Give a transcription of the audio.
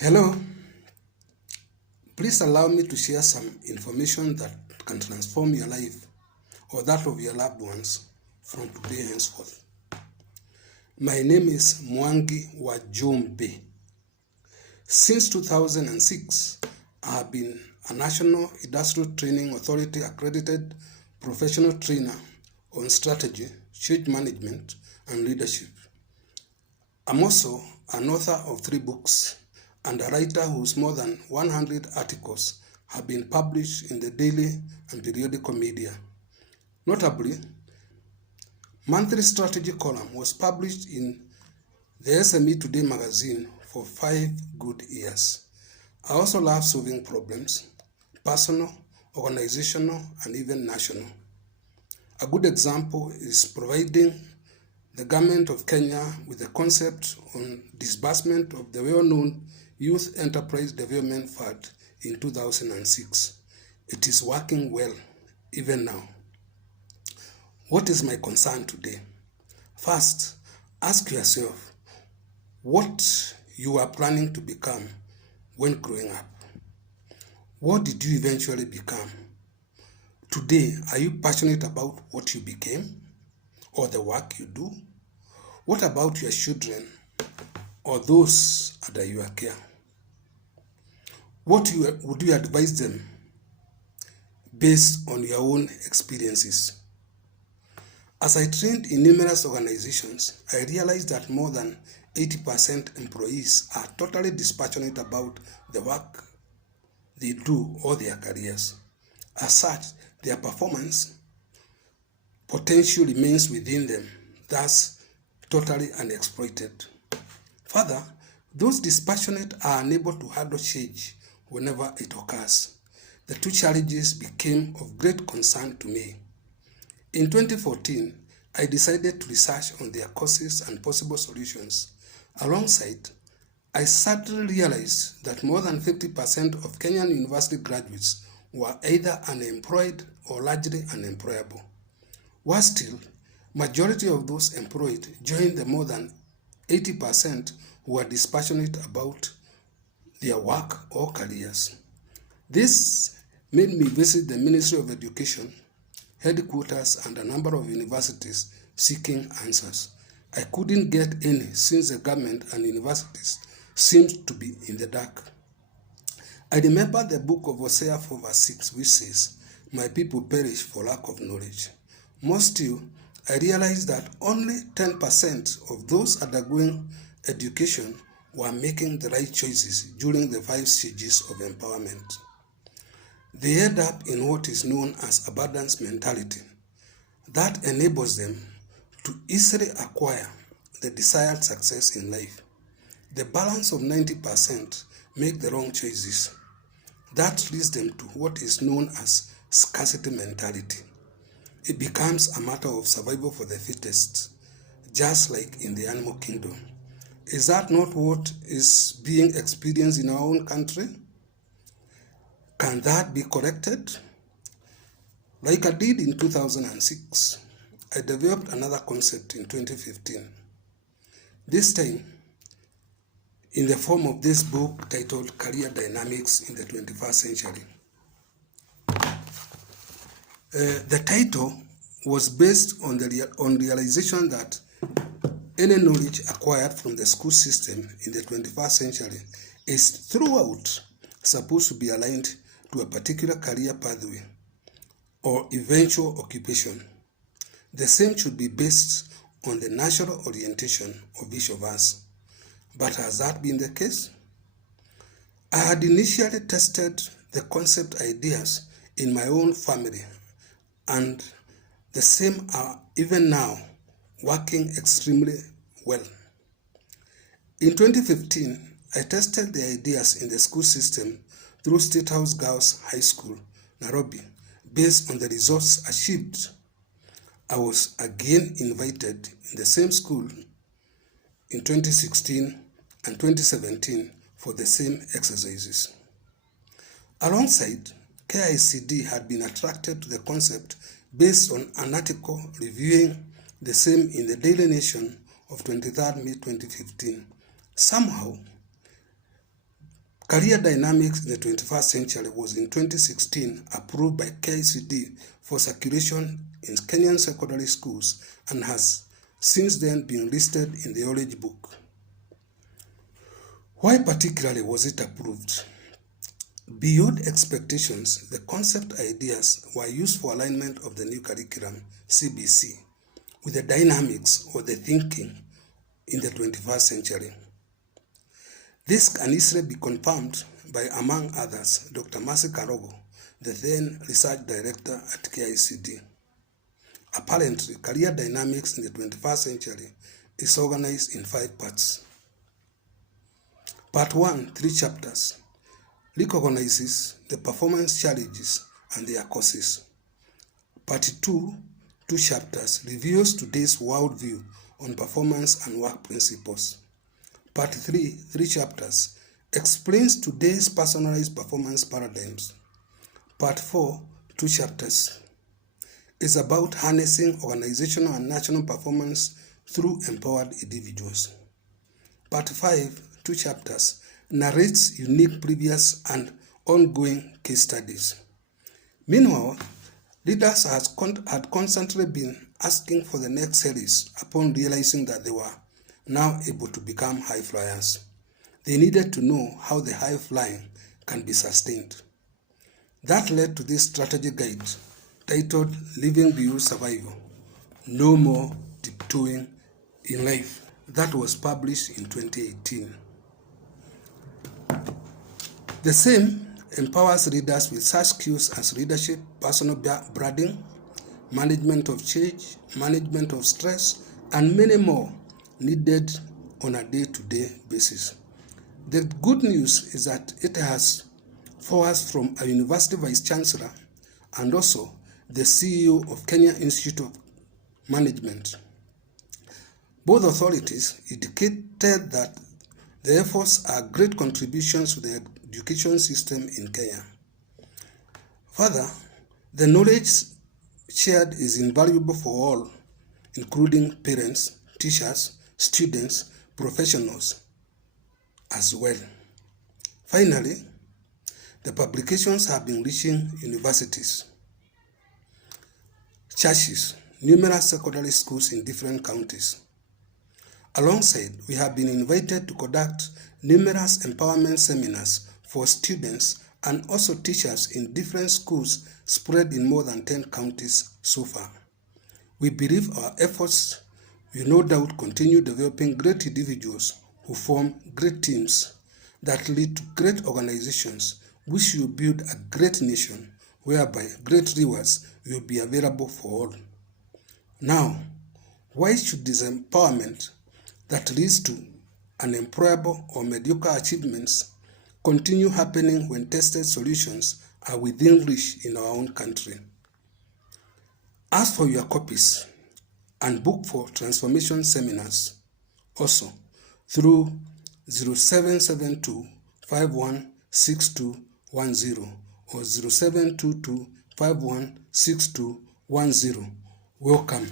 Hello, please allow me to share some information that can transform your life or that of your loved ones from today henceforth. My name is Mwangi Wajombe. Since 2006, I have been a National Industrial Training Authority accredited professional trainer on strategy, change management, and leadership. I'm also an author of 3 books and a writer whose more than 100 articles have been published in the daily and periodical media. Notably, monthly strategy column was published in the SME Today magazine for 5 good years. I also love solving problems, personal, organizational, and even national. A good example is providing the government of Kenya with the concept on disbursement of the well-known Youth Enterprise Development Fund in 2006. It is working well, even now. What is my concern today? First, ask yourself what you are planning to become when growing up. What did you eventually become? Today, are you passionate about what you became or the work you do? What about your children or those under your care? What would you advise them based on your own experiences? As I trained in numerous organizations, I realized that more than 80% employees are totally dispassionate about the work they do or their careers. As such, their performance potential remains within them, thus totally unexploited. Further, those dispassionate are unable to handle change whenever it occurs. The 2 challenges became of great concern to me. In 2014, I decided to research on their causes and possible solutions. Alongside, I suddenly realized that more than 50% of Kenyan university graduates were either unemployed or largely unemployable. Worse still, majority of those employed joined the more than 80% who were dispassionate about their work or careers. This made me visit the Ministry of Education headquarters and a number of universities seeking answers. I couldn't get any since the government and universities seemed to be in the dark. I remember the book of Hosea 4 verse 6 which says, "My people perish for lack of knowledge." More still, I realized that only 10% of those undergoing education were making the right choices during the 5 stages of empowerment. They end up in what is known as abundance mentality. That enables them to easily acquire the desired success in life. The balance of 90% make the wrong choices. That leads them to what is known as scarcity mentality. It becomes a matter of survival for the fittest, just like in the animal kingdom. Is that not what is being experienced in our own country? Can that be corrected? Like I did in 2006, I developed another concept in 2015. This time, in the form of this book titled Career Dynamics in the 21st Century. The title was based on realization that any knowledge acquired from the school system in the 21st century is throughout supposed to be aligned to a particular career pathway or eventual occupation. The same should be based on the natural orientation of each of us. But has that been the case? I had initially tested the concept ideas in my own family, and the same are even now working extremely well. In 2015, I tested the ideas in the school system through State House Girls High School, Nairobi. Based on the results achieved, I was again invited in the same school in 2016 and 2017 for the same exercises. Alongside, KICD had been attracted to the concept based on an article reviewing the same in the Daily Nation of 23rd May 2015. Somehow, Career Dynamics in the 21st Century was in 2016 approved by KICD for circulation in Kenyan secondary schools and has since then been listed in the Orange Book. Why particularly was it approved? Beyond expectations, the concept ideas were used for alignment of the new curriculum, CBC, with the dynamics or the thinking in the 21st century. This can easily be confirmed by, among others, Dr. Mercy Karogo, the then research director at KICD. Apparently, Career Dynamics in the 21st century is organized in 5 parts. Part 1, 3 chapters, recognizes the performance challenges and their causes. Part 2, 2 chapters, reviews today's worldview on performance and work principles. Part 3, 3 chapters, explains today's personalized performance paradigms. Part 4, 2 chapters, is about harnessing organizational and national performance through empowered individuals. Part 5, 2 chapters, narrates unique previous and ongoing case studies. Meanwhile, leaders had constantly been asking for the next series upon realizing that they were now able to become high flyers. They needed to know how the high flying can be sustained. That led to this strategy guide titled Living Beyond Survival, No More Tiptoeing in Life, that was published in 2018. The same empowers readers with such skills as leadership, personal branding, management of change, management of stress, and many more needed on a day-to-day basis. The good news is that it has forwards from a university vice-chancellor and also the CEO of Kenya Institute of Management. Both authorities indicated that the efforts are great contributions to the education system in Kenya. Further, the knowledge shared is invaluable for all, including parents, teachers, students, professionals as well. Finally, the publications have been reaching universities, churches, numerous secondary schools in different counties. Alongside, we have been invited to conduct numerous empowerment seminars for students and also teachers in different schools spread in more than 10 counties so far. We believe our efforts will no doubt continue developing great individuals who form great teams that lead to great organizations which will build a great nation whereby great rewards will be available for all. Now, why should this empowerment that leads to unemployable or mediocre achievements continue happening when tested solutions are within reach in our own country? Ask for your copies and book for transformation seminars also through 0772 516210 or 0722 516210. Welcome.